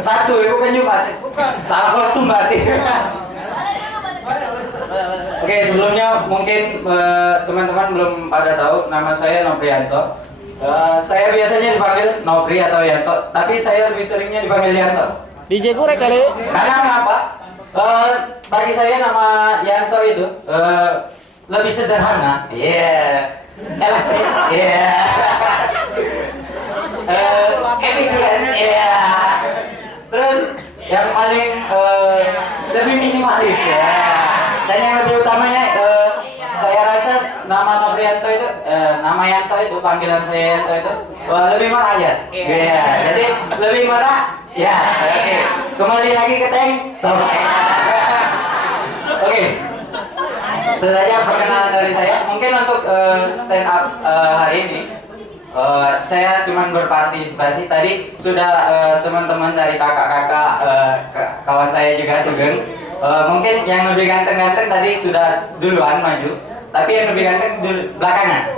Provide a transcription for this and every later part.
Satu, bukan Jumat. Salah kostum berarti. Oke, sebelumnya mungkin teman-teman belum pada tahu nama saya Noprianto. Saya biasanya dipanggil Nopri atau Yanto, tapi saya lebih seringnya dipanggil Yanto. DJ kurek kali. Karena apa? Bagi saya nama Yanto itu lebih sederhana. Yeah. Elastis. Yeah. Efisien. Yeah. Terus yang paling lebih minimalis ya. Dan yang lebih utamanya saya rasa nama Noprianto itu nama Yanto itu panggilan saya Yanto itu lebih merakyat. Yeah. Jadi lebih merah. Ya, oke. Kembali lagi ke tank. Oke. Itu saja perkenalan dari saya. Mungkin untuk stand up hari ini saya cuma berpartisipasi. Tadi sudah teman-teman dari kakak-kakak kawan saya juga Sugeng. Mungkin yang lebih ganteng-ganteng tadi sudah duluan maju, tapi yang lebih ganteng belakangan.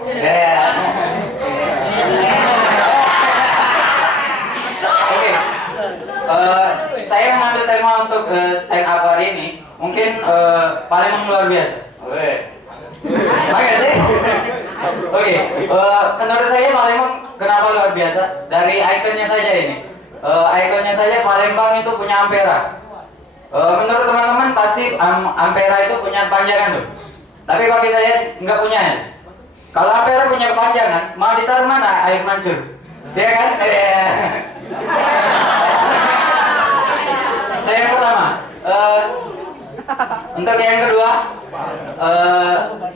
Saya mengambil tema untuk stand up hari ini mungkin paling luar biasa. Oke, menurut saya Palembang kenapa luar biasa? Dari ikonnya saja ini. Ikonnya saja Palembang itu punya Ampera. Menurut teman-teman pasti Ampera itu punya kepanjangan tuh. Tapi bagi saya nggak punya. Kalau Ampera punya kepanjangan, mau ditaruh mana air mancur? Ya kan? Itu yang pertama. Untuk yang kedua,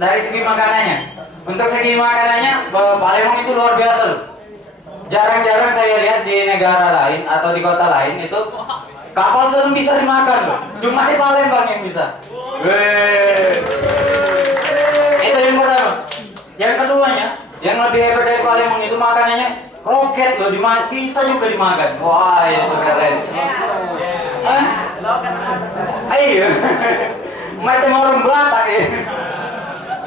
dari segi makanannya. Untuk segi makanannya, Palembang itu luar biasa loh. Jarang-jarang saya lihat di negara lain atau di kota lain itu kapal selam bisa dimakan loh. Cuma di Palembang yang bisa. Itu yang pertama. Yang keduanya, yang lebih hebat dari Palembang itu makanannya roket loh, bisa juga dimakan. Wah, itu keren. Ayo, macam orang Batak ya.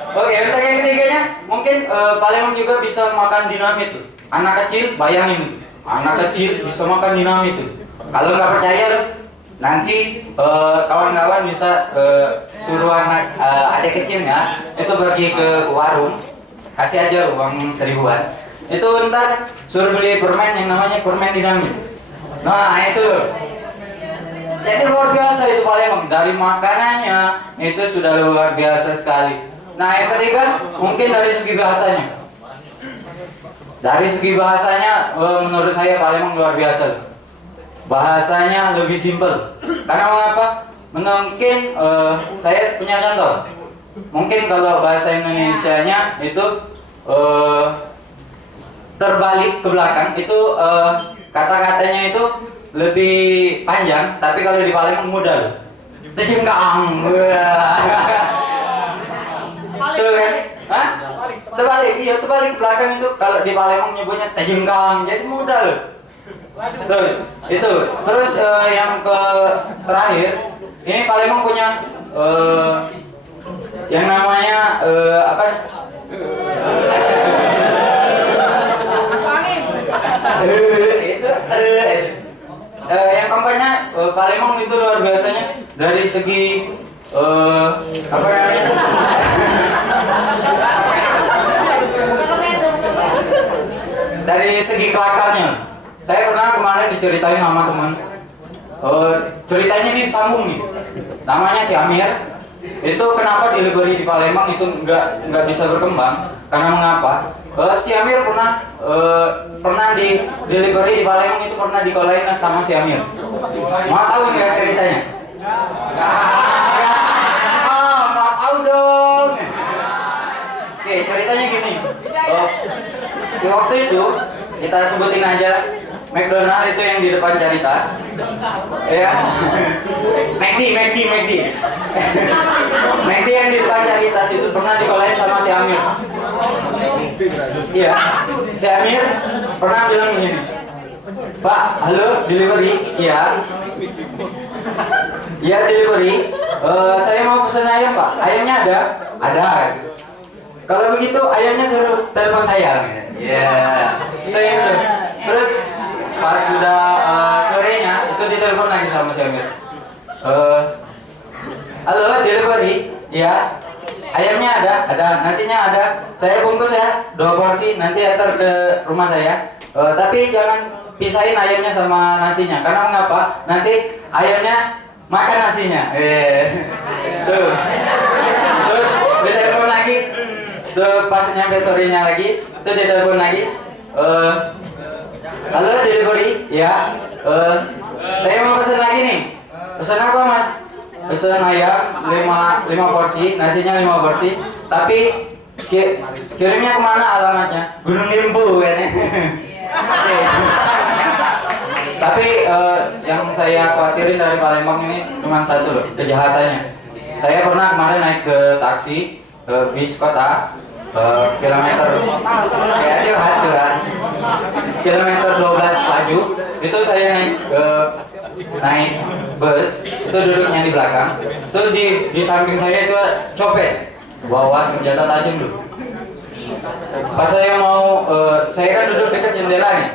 Oke, untuk yang ketiganya, mungkin Palembang juga bisa makan dinamit tuh. Anak kecil, bayangin, anak kecil bisa makan dinamit tuh. Kalau nggak percaya, nanti kawan-kawan bisa suruh adik kecilnya itu pergi ke warung, kasih aja uang 1.000-an. Itu ntar suruh beli permen yang namanya permen dinamit. Nah itu. Jadi luar biasa itu Palembang, dari makanannya itu sudah luar biasa sekali. Nah yang ketiga mungkin dari segi bahasanya. Dari segi bahasanya menurut saya Palembang luar biasa. Bahasanya lebih simpel. Karena mengapa? Mungkin saya punya contoh. Mungkin kalau bahasa Indonesianya itu terbalik ke belakang itu kata-katanya itu lebih panjang, tapi kalau di Palembang mudah. Tejengkang. Tuh kan? Hah? Terbalik, iya terbalik ke belakang itu kalau di Palembang nyebutnya tejengkang, jadi mudah loh. Terus itu, terus yang terakhir, ini Palembang punya yang namanya apa? Itu yang keempatnya Palembang itu luar biasanya dari segi apa namanya? Dari segi kelakarnya. Saya pernah kemarin diceritain sama teman. Ceritanya ini sambung nih. Namanya si Amir. Itu kenapa delivery di Palembang itu nggak bisa berkembang? Karena mengapa? Si Amir pernah di delivery di Palembang itu pernah dikolain sama si Amir. Mau tahu nggak ceritanya? Ya. Mau tahu dong. Oke, ceritanya gini. Di waktu itu kita sebutin aja McDonald itu yang di depan Caritas. Ya. McD. McD yang di depan Caritas itu pernah dikolain sama si Amir. Iya. Si Amir pernah bilang begini. Pak, halo, delivery? Iya. Iya, delivery. Saya mau pesan ayam, Pak. Ayamnya ada? Ada. Kalau begitu ayamnya suruh telepon saya. Iya. Itu yang itu. Terus pas sudah sorenya itu lagi sama si Amir. Halo, delivery. Ya. Ayamnya ada, nasinya ada. Saya bungkus ya, 2 porsi. Nanti antar ke rumah saya. Tapi jangan pisahin ayamnya sama nasinya. Karena mengapa? Nanti ayamnya makan nasinya. Tuh. Terus ditelepon lagi. Tuh pas nyampe sorenya lagi, tuh ditelepon lagi. Halo delivery, ya. Saya mau pesan lagi nih. Pesan apa mas? Pesan ayam 5 porsi, nasinya 5 porsi. Tapi kirimnya kemana alamatnya? Gunung Limbu kayaknya. Tapi yang saya khawatirin dari Palembang ini cuma satu loh, kejahatannya. Saya pernah kemarin naik ke taksi, bis kota, kilometer kayak curhat kilometer 12 laju. Itu saya naik bus, itu duduknya di belakang. Itu di samping saya itu copet bawa senjata tajam tuh. Pas saya mau saya kan duduk dekat jendela nih,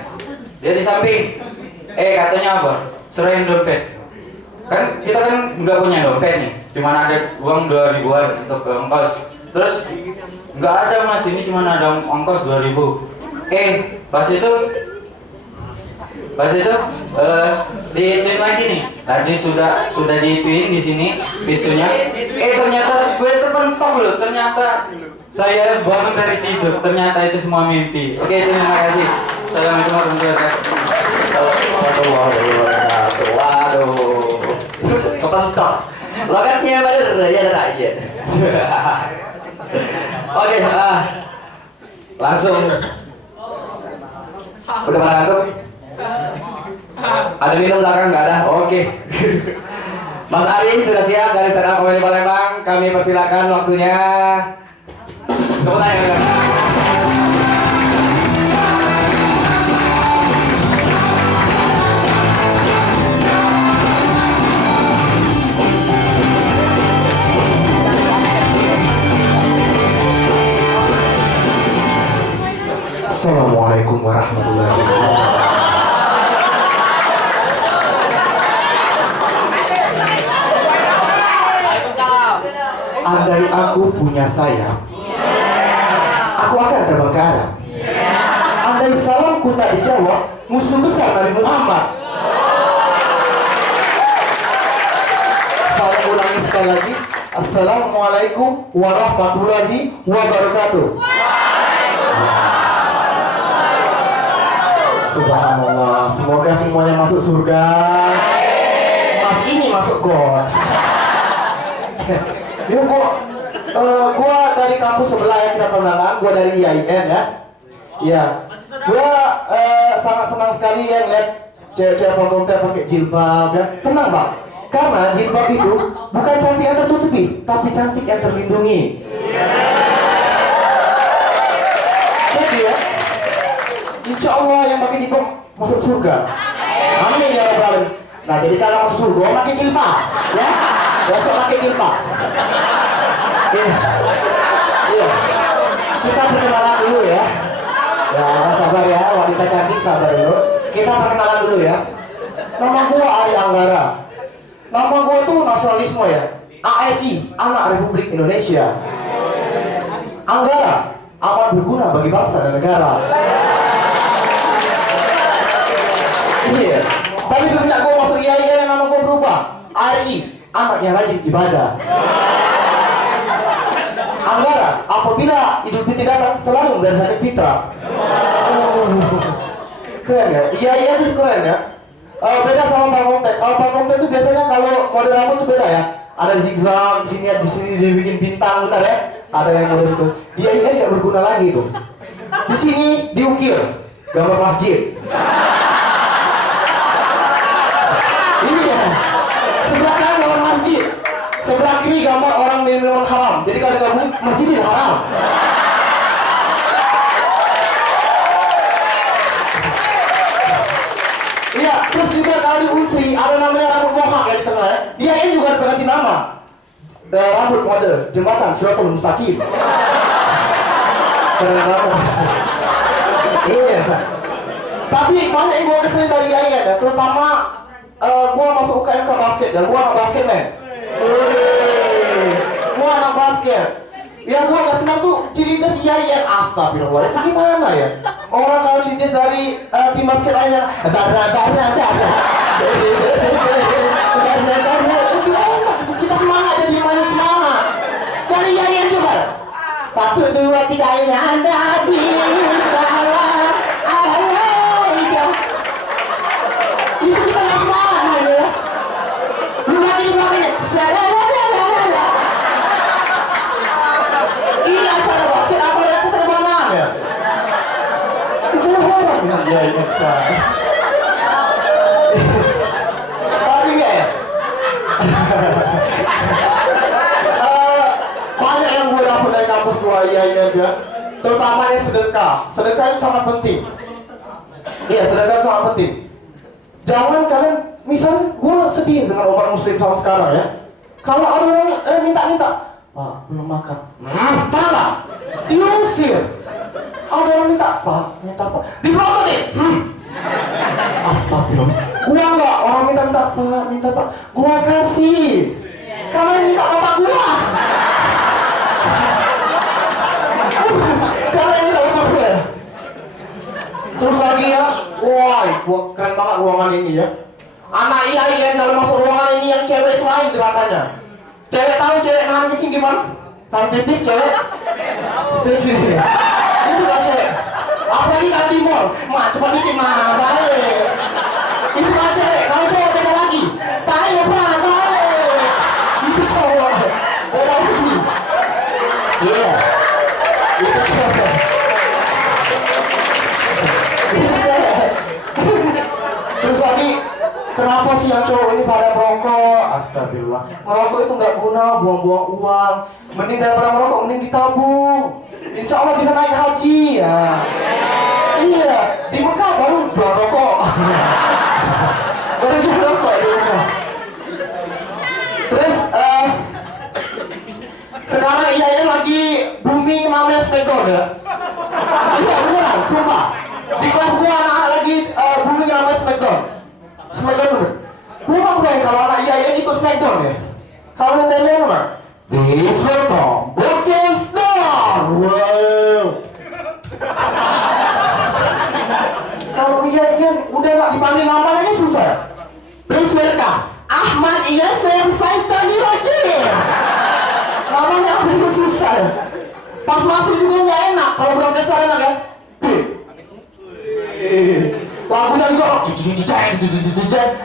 dia di samping. Katanya apa? Serahin dompet. Kan kita kan nggak punya dompet nih, cuman ada uang 2.000-an untuk ongkos. Terus nggak ada mas, ini cuma ada ongkos 2.000. Pas itu diituin lagi nih. Tadi sudah diituin di sini pisunya. Ternyata gue terpentok loh. Ternyata saya bangun dari tidur. Ternyata itu semua mimpi. Oke, terima kasih. Assalamualaikum warahmatullahi wabarakatuh. Waduh. Kepentok. Lokatnya bener ya aja. Oke, langsung. Udah pada ngantuk? Ada minum belakang nggak ada? Oke. Mas Ari sudah siap dari stand up komedi Palembang. Kami persilakan waktunya. Tepuk tangan. Assalamualaikum warahmatullahi wabarakatuh. Andai aku punya sayap, aku akan terbang ke Arab. Andai salamku tak dijawab, musuh besar Nabi Muhammad. Saya ulangi sekali lagi. Assalamualaikum warahmatullahi wabarakatuh. Subhanallah, semoga semuanya masuk surga. Mas ini masuk God. Yuk gua dari kampus sebelah ya, kita tenangan. Gua dari IAIN ya. Iya. Gua sangat senang sekali ya lihat cewek-cewek Polkom pakai jilbab ya. Tenang Pak, karena jilbab itu bukan cantik yang tertutupi, tapi cantik yang terlindungi. Jadi ya, insya Allah yang pakai jilbab masuk surga. Amin ya Rabbal Alamin. Nah jadi kalau masuk surga pakai jilbab ya, besok pakai jilbab. Iya. Kita perkenalan dulu ya. Ya sabar ya, wanita cantik sabar dulu. Kita perkenalan dulu ya. Nama gua Ari Anggara. Nama gua tuh nasionalisme ya. ARI, Anak Republik Indonesia. Anggara, amat berguna bagi bangsa dan negara. Iya. Tapi semenjak gue masuk IAIN nama gue berubah. ARI, anak yang rajin ibadah. Anggara, apabila Idul Fitri datang selalu dari sakit fitrah. Keren ya? IAIN itu keren ya. Beda sama Pak Komtek. Kalau Pak Komtek itu biasanya kalau model rambut itu beda ya. Ada zigzag di sini dibikin bintang bentar ya. Ada yang model situ. IAIN nggak berguna lagi tuh. Di sini diukir gambar masjid. Ini ya, sebelah kanan gambar masjid, sebelah kiri gambar orang minum haram. Jadi kalau digabung masjidil haram. Iya, terus juga kali unsri ada namanya rambut mohak ya di tengah ya. Dia ini juga harus berganti nama. Rambut mode jembatan Siratul Mustaqim. Keren banget. Iya. Tapi banyak yang gue kesel dari IAIN ya, terutama gua masuk UKM ke basket ya, gua anak basket men. Gua anak basket. Yang gua gak senang tuh Cilintes IAIN. Astagfirullah, itu gimana ya? Orang kalau Cilintes dari tim basket lainnya itu enak, kita semangat jadi main semangat. Dari IAIN coba. 1, 2, 3 ya Anda itu kita gak semangat ya. Lu mati makanya ini acara basket apa ya keserbangan ya? Itu orang yang IAIN sekarang. Tapi enggak ya? Banyak yang gue dapet dari kampus gua IAIN aja. Terutama yang sedekah. Sedekah itu sangat penting. Iya, sedekah itu sangat penting. Jangan kalian, misalnya gue sedih dengan umat muslim sama sekarang ya. Kalau ada orang minta-minta, Pak, belum makan. Salah. Diusir. Ada orang minta, Pak, minta Pak. Diprototin. Astagfirullah. Gua enggak, orang minta Pak, minta Pak. Gua kasih. Kalian minta bapak gua. Kalian minta bapak gua. Terus lagi ya, wah, gua keren banget ruangan ini ya. Anak IAIN dalam masuk ruangan ini yang cewek itu lain gerakannya. Cewek tahu cewek nahan kencing gimana? Tahan pipis cewek. Sini. Itu gak cewek. Apalagi kan di mall, mak cepat dikit mah balik. Itu gak cewek, kalau cewek beda lagi. Tayo pak, balik. Itu cowok. Beda lagi. Iya. Itu cewek. Terus lagi, kenapa sih yang cowok ini pada merokok? Astagfirullah. Merokok itu nggak guna, buang-buang uang. Mending daripada merokok, mending ditabung. Insya Allah bisa naik haji ya. Iya, di Mekah baru jual rokok. Baru jual rokok di Mekah. Terus sekarang IAIN lagi booming namanya Smackdown ya. Iya beneran, sumpah. Di kelas gua anak-anak lagi booming namanya Smackdown. Smackdown bener. Gua mau bayang kalau anak IAIN ikut Smackdown ya. Kalau yang tanya apa? Please welcome Booking Star. Wow. Kalau IAIN udah gak dipanggil namanya susah. Please welcome Ahmad Yasser Saitani Rajin. Namanya apa itu susah. Pas masuk juga gak enak. Kalau belum dasar enak ya. Lagunya juga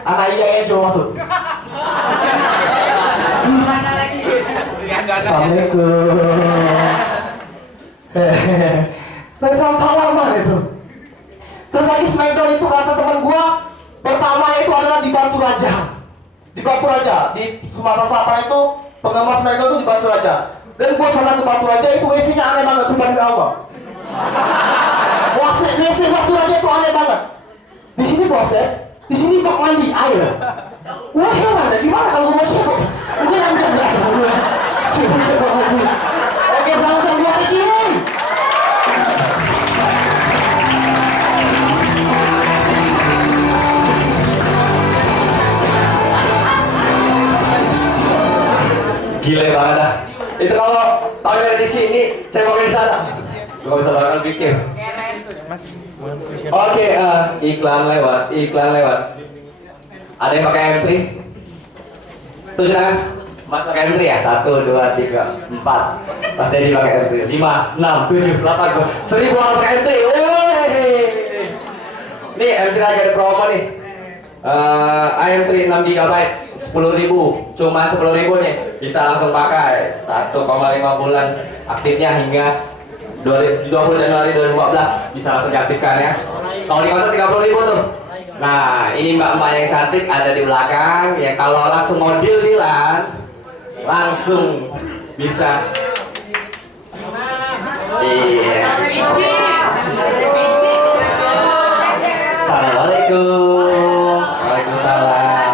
anak IAIN coba masuk. Assalamualaikum. Saya salam itu. Terus lagi Smackdown itu kata teman gua pertama itu adalah di Batu Raja. Di Batu Raja di Sumatera Selatan itu penggemar Smackdown itu di Batu Raja. Dan gua pernah ke Batu Raja itu WC-nya aneh banget, subhanallah Allah. WC Batu Raja itu aneh banget. Di sini proses, di sini bak mandi air. Wah heran, gimana kalau gua siapa? Mungkin anda enggak. Oke, sama-sama dua hari cium. Gila banget dah. Itu kalau toilet di sini, saya mau di sana. Gak bisa bakal pikir. Oke, iklan lewat. Ada yang pakai M3? Tuh silakan. Mas pakai M3 ya? 1, 2, 3, 4. Mas Dedi pakai M3. 5, 6, 7, 8, 1000 orang pakai M3. Nih M3 lagi ada promo nih. AM3 6 GB 10.000, cuma 10.000 nih, bisa langsung pakai 1,5 bulan, aktifnya hingga 20 Januari 2014 bisa langsung diaktifkan ya. Kalau di konter 30.000 tuh. Nah ini mbak-mbak yang cantik ada di belakang, ya kalau langsung mau deal-dealan langsung bisa. Iya. Assalamualaikum. Waalaikumsalam.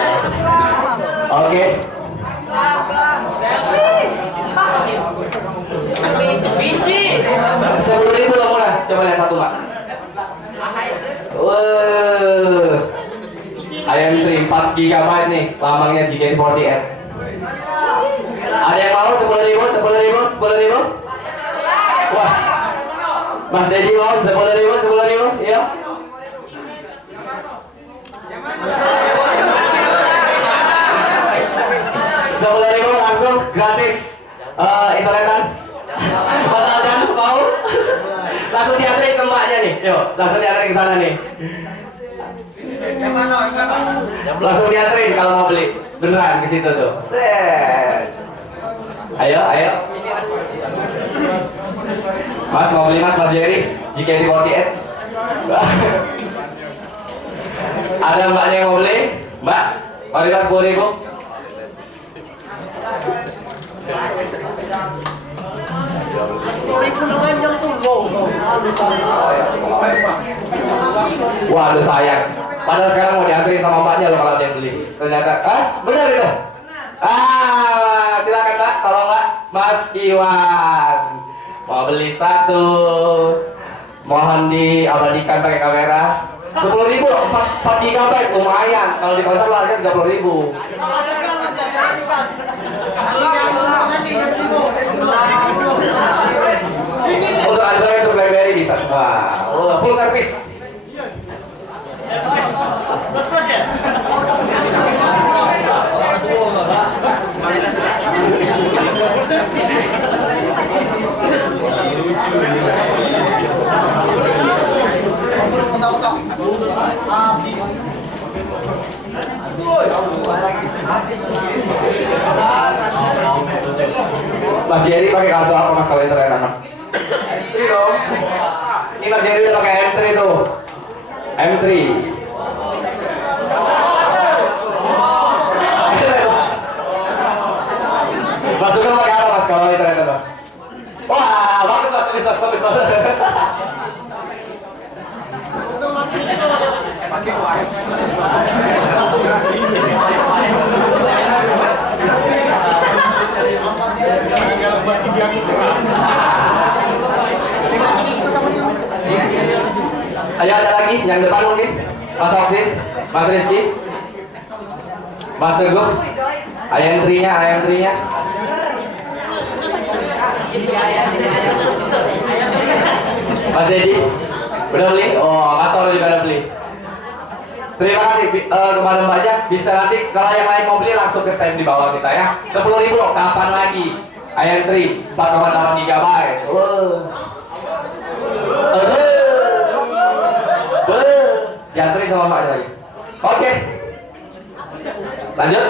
Oke. Biji. 10.000 loh murah. Coba lihat satu mbak. Ayam 3 4 GB nih, lambangnya JKT48. Ada yang mau 10.000, 10.000, 10.000? Wah, Mas Dedi mau 10.000, 10.000? Iya. Rp10.000 langsung gratis internetan. Mas Aldan mau? Langsung diantarin ke mbaknya nih. Yuk, langsung diantarin ke sana nih. Langsung diantarin kalau mau beli. Beneran ke situ tuh. Set. Ayo, ayo. Mas mau beli Mas Jerry? JKT48. Ada mbaknya yang mau beli? Mbak, mari Mas 10.000. Waduh sayang. Padahal sekarang mau dianterin sama mbaknya loh kalau dia beli. Ternyata, benar itu. Silakan Mbak, kalau Mbak, Mas Iwan mau beli satu. Mohon diabadikan pakai kamera. 10.000, 4 GB lumayan. Kalau di konser harga 30.000. Untuk Android, untuk BlackBerry bisa semua. Full service. Mas Jerry pakai kartu apa Mas kalau internet Mas? M3 dong. Ini Mas Jerry udah pakai M3 tuh. M3. Mas Sugeng pakai apa Mas kalau internet Mas? Wah, bagus Mas, bagus. Pakai Ayo ada lagi yang depan mungkin Mas Oksin, Mas Rizky, Mas Teguh, ayam trinya. Mas Dedi, udah beli? Oh, Mas Toro juga udah beli. Terima kasih kepada mbaknya. Bisa nanti kalau yang lain mau beli langsung ke stand di bawah kita ya. 10.000 kapan lagi? IM3 4,8 GB. Dianterin sama mbaknya lagi. Oke. Lanjut.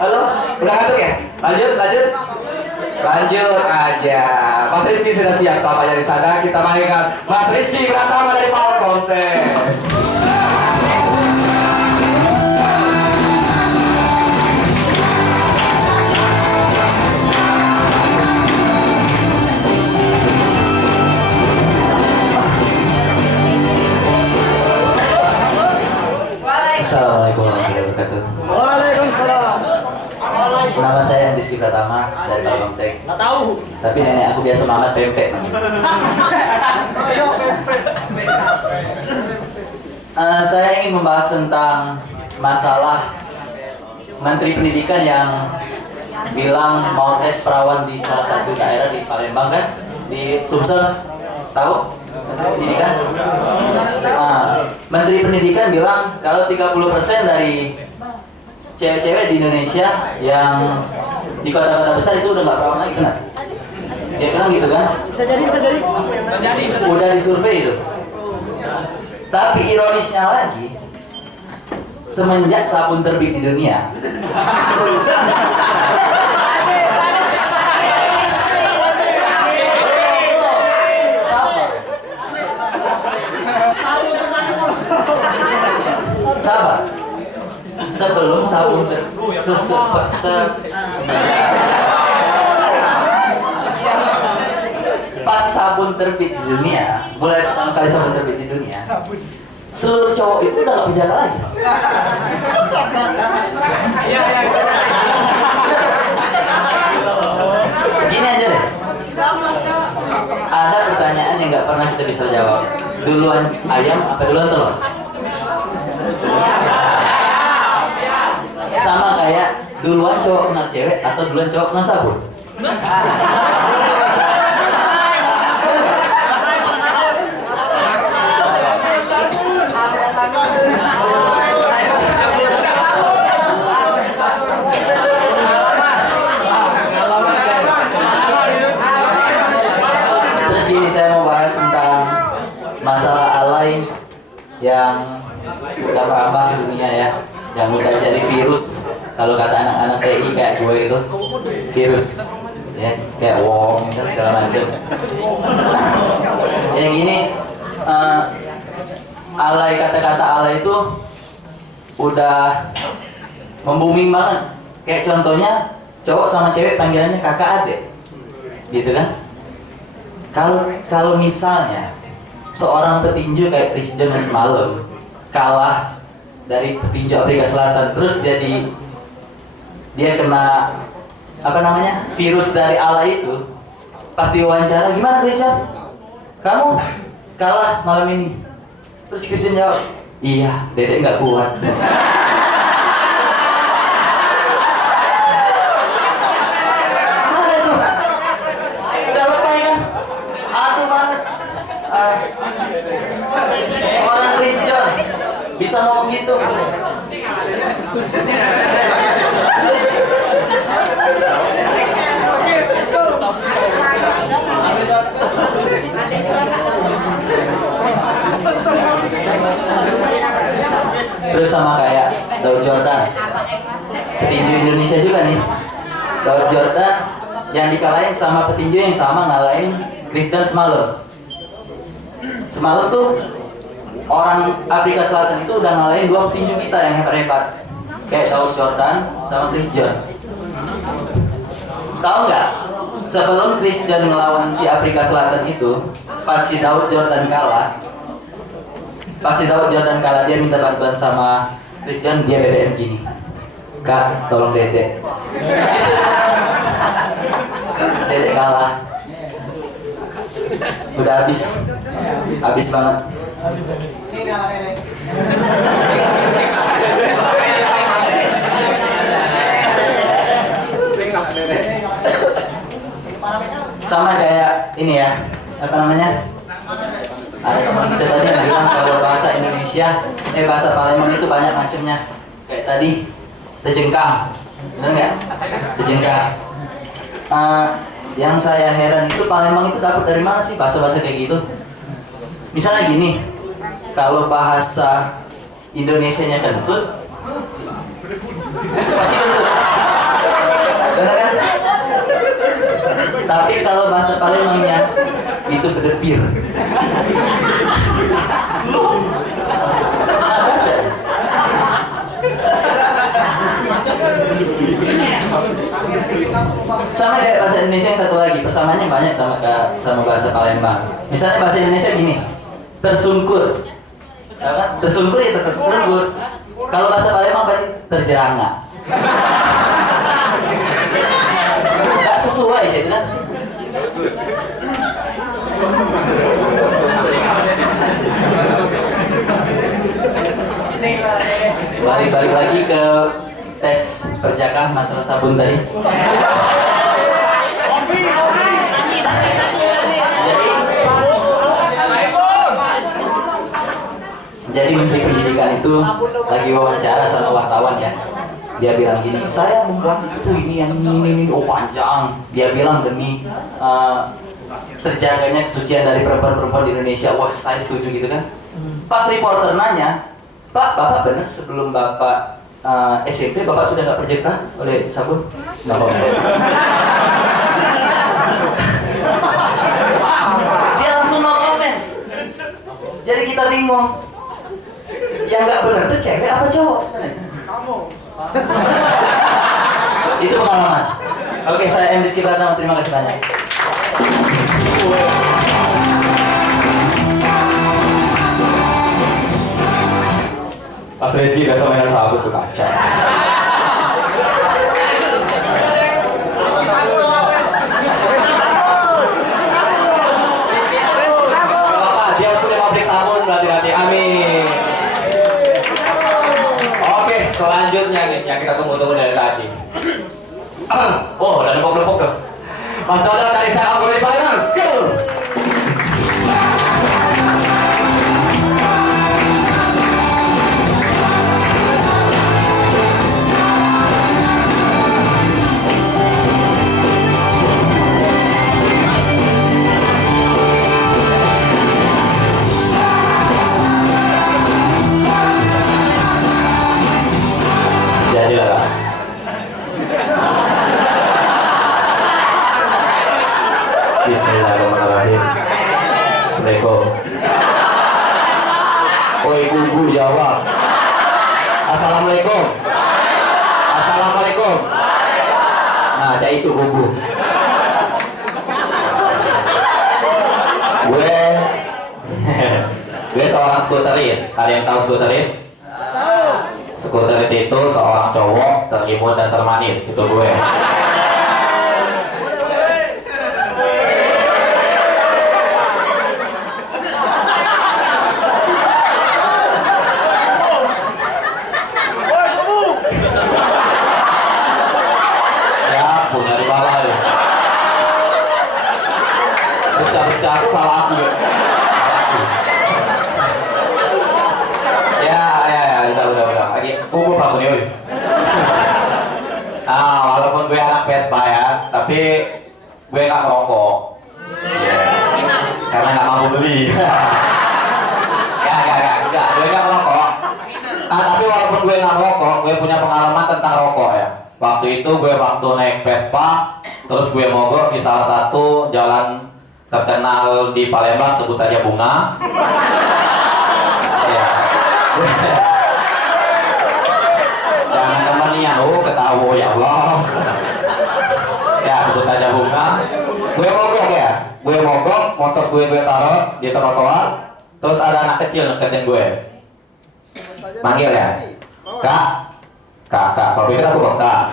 Halo. Udah ngantuk ya? Lanjut aja. Mas Rizky sudah siap sampai di sana. Kita mainkan Mas Rizky Pratama dari Power Content. Assalamualaikum warahmatullahi wabarakatuh. Waalaikumsalam. Nama saya Rizky Pratama dari Kalkomtek. Nggak tahu. Tapi nenek aku biasa makan pempek namanya. Saya ingin membahas tentang masalah Menteri Pendidikan yang bilang mau tes perawan di salah satu daerah di Palembang kan, di Sumsel. Tahu? Menteri Pendidikan. Menteri Pendidikan bilang kalau 30% dari cewek-cewek di Indonesia yang di kota-kota besar itu udah nggak perawan lagi, benar? Dia bilang gitu kan? Bisa jadi. Udah disurvei itu. Tapi ironisnya lagi, semenjak sabun terbit di dunia, sabar. Sebelum sabun pas sabun terbit di dunia, mulai pertama kali sabun terbit di dunia, seluruh cowok itu udah gak berjaga lagi. Gini aja deh, ada pertanyaan yang gak pernah kita bisa jawab. Duluan ayam apa duluan telur? duluan cowok kenal cewek atau duluan cowok kenal sabun? Terus gini, saya mau bahas tentang masalah alay yang udah merambah di dunia ya, yang udah jadi virus. Kalau kata anak-anak TI kayak gue itu virus ya, kayak wong dan segala macam. Yang gini, alay, kata-kata alay itu udah membuming banget. Kayak contohnya cowok sama cewek panggilannya kakak adik, gitu kan? Kalau misalnya seorang petinju kayak Chris John semalam kalah dari petinju Afrika Selatan, terus dia kena apa namanya virus dari alay itu, pasti wawancara, gimana Chris John? Kamu kalah malam ini? Terus Chris John jawab, iya, dedek nggak kuat. Mana itu? Udah lebay kan? Aduh banget. Seorang Chris John bisa ngomong gitu. Terus sama kayak Daud Jordan, petinju Indonesia juga nih. Daud Jordan yang dikalahin sama petinju yang sama ngalahin Chris John semalam. Semalam tuh orang Afrika Selatan itu udah ngalahin 2 petinju kita yang hebat-hebat, kayak Daud Jordan sama Chris John. Tahu nggak? Sebelum Chris John ngelawan si Afrika Selatan itu, pas si Daud Jordan kalah, dia minta bantuan sama Chris John, dia BBM gini, Kak, tolong dedek. Dedek kalah, udah habis banget. Sama kayak ini ya, apa namanya? Ada teman kita tadi yang bilang kalau bahasa Indonesia, bahasa Palembang itu banyak macamnya. Kayak tadi, tejengkang, benar nggak? Tejengkang. Yang saya heran itu Palembang itu dapat dari mana sih bahasa-bahasa kayak gitu? Misalnya gini, kalau bahasa Indonesianya kentut, pasti kentut, benar kan? Tapi kalau bahasa Palembangnya itu kedepir. Ada sih. Sama kayak bahasa Indonesia yang satu lagi, persamaannya banyak sama bahasa Palembang. Misalnya bahasa Indonesia gini, tersungkur. Apa? Tersungkur ya tetap tersungkur. Kalau bahasa Palembang pasti terjerangga. Gak sesuai sih itu kan. Balik lagi ke tes perjakah masalah sabun tadi. Jadi Menteri Pendidikan itu lagi wawancara sama wartawan ya. Dia bilang gini, saya membuat itu ini yang ini oh panjang. Dia bilang demi terjaganya kesucian dari perempuan-perempuan di Indonesia. Wah, saya setuju gitu kan. Pas reporter nanya, Pak, Bapak benar sebelum Bapak SMP Bapak sudah nggak perjaka oleh sabun? Nggak apa-apa. Dia langsung no comment. Jadi kita bingung. Yang nggak benar itu cewek apa cowok? Itu pengalaman. Oke, saya M. Rizky Pratama. Terima kasih banyak. Mas Rizky biasa mainan sabut tuh kaca. Dia punya pabrik sabun berarti nanti. Amin. Oke, selanjutnya nih yang kita tunggu-tunggu dari tadi. Oh, udah nempok-nempok tuh. Mas Dodo dari stand up comedy Palembang. Go! Jadilah Kak. Bismillahirrahmanirrahim. Assalamualaikum. Oi kubu jawab. Assalamualaikum. Assalamualaikum. Nah, cak itu kubu. Gue seorang skuteris. Ada yang tahu skuteris? Skuteris itu seorang cowok terimut dan termanis. Itu gue. Ya, punya di bawah ya. Pecah-pecah aku malah aku ya. Udah. Lagi kubu Pak Kunyoy. Walaupun gue anak Vespa ya, tapi gue nggak merokok. Karena nggak mampu beli. Enggak, gue nggak merokok. Tapi walaupun gue nggak merokok, gue punya pengalaman tentang rokok ya. Waktu itu gue naik Vespa, terus gue mogok di salah satu jalan terkenal di Palembang, sebut saja Bunga. Ya. Jangan temannya, ketawa ya Allah. Ya, sebut saja Bunga. Gue mogok, motor gue taruh di trotoar. Terus ada anak kecil deketin gue. Manggil ya, Kak, kau pikir aku Kak?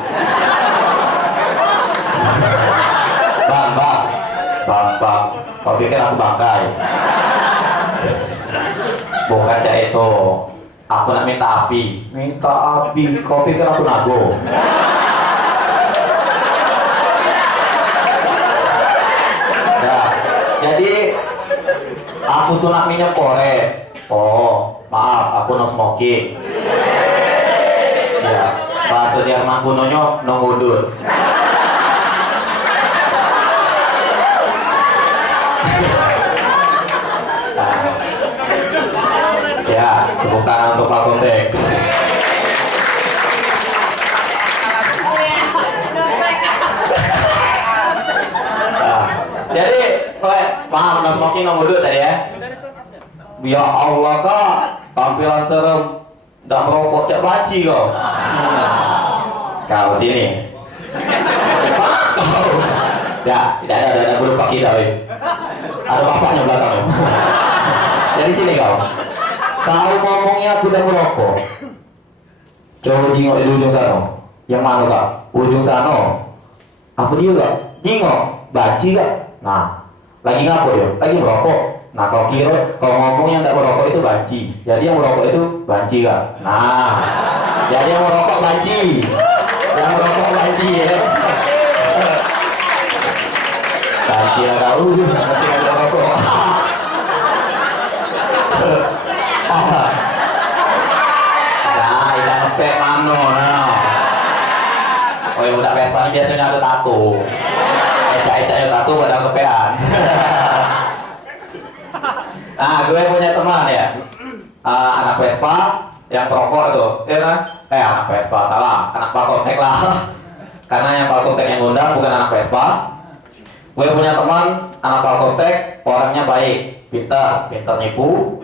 Bang, kau pikir aku bangkai? Bukan cak itu. Aku nak minta api. Kau pikir aku nago? Ya, jadi aku tuh nak minyak korek. Oh, maaf, aku no smoking. Ya, bahasa Jerman kunonya no ngudut. Ya, tepuk tangan untuk Pak Kontek. Jadi, maaf, no smoking, no ngudut tadi ya. Ya Allah Kak, tampilan serem, gak merokok cak banci kau. Kau sini. Ya, tidak ada guru Pak Kida. Ada bapaknya belakangnya. Jadi sini kau. Kau ngomongnya aku udah merokok. Coba jingok di ujung sana. Yang mana Kak? Ujung sana. Aku dia Kak. Jingok, banci Kak. Nah, lagi ngapo dia? Lagi merokok. Nah, kau kira kau ngomong yang tidak merokok itu banci. Jadi yang merokok itu banci Kak. Nah, jadi yang merokok banci. Yang merokok banci ya. Banci lah kau. Nanti kau merokok. Nah, ikan ngepek mano nah. Oh ya udah Vespa ini biasanya ada tato. Ecak-ecaknya tato pada kepean. Nah, gue punya teman ya. Anak Vespa yang perokok itu. Anak Vespa salah, anak Palkomtek lah. Karena yang Palkomtek yang ngundang bukan anak Vespa. Gue punya teman anak Palkomtek, orangnya baik, pintar nipu.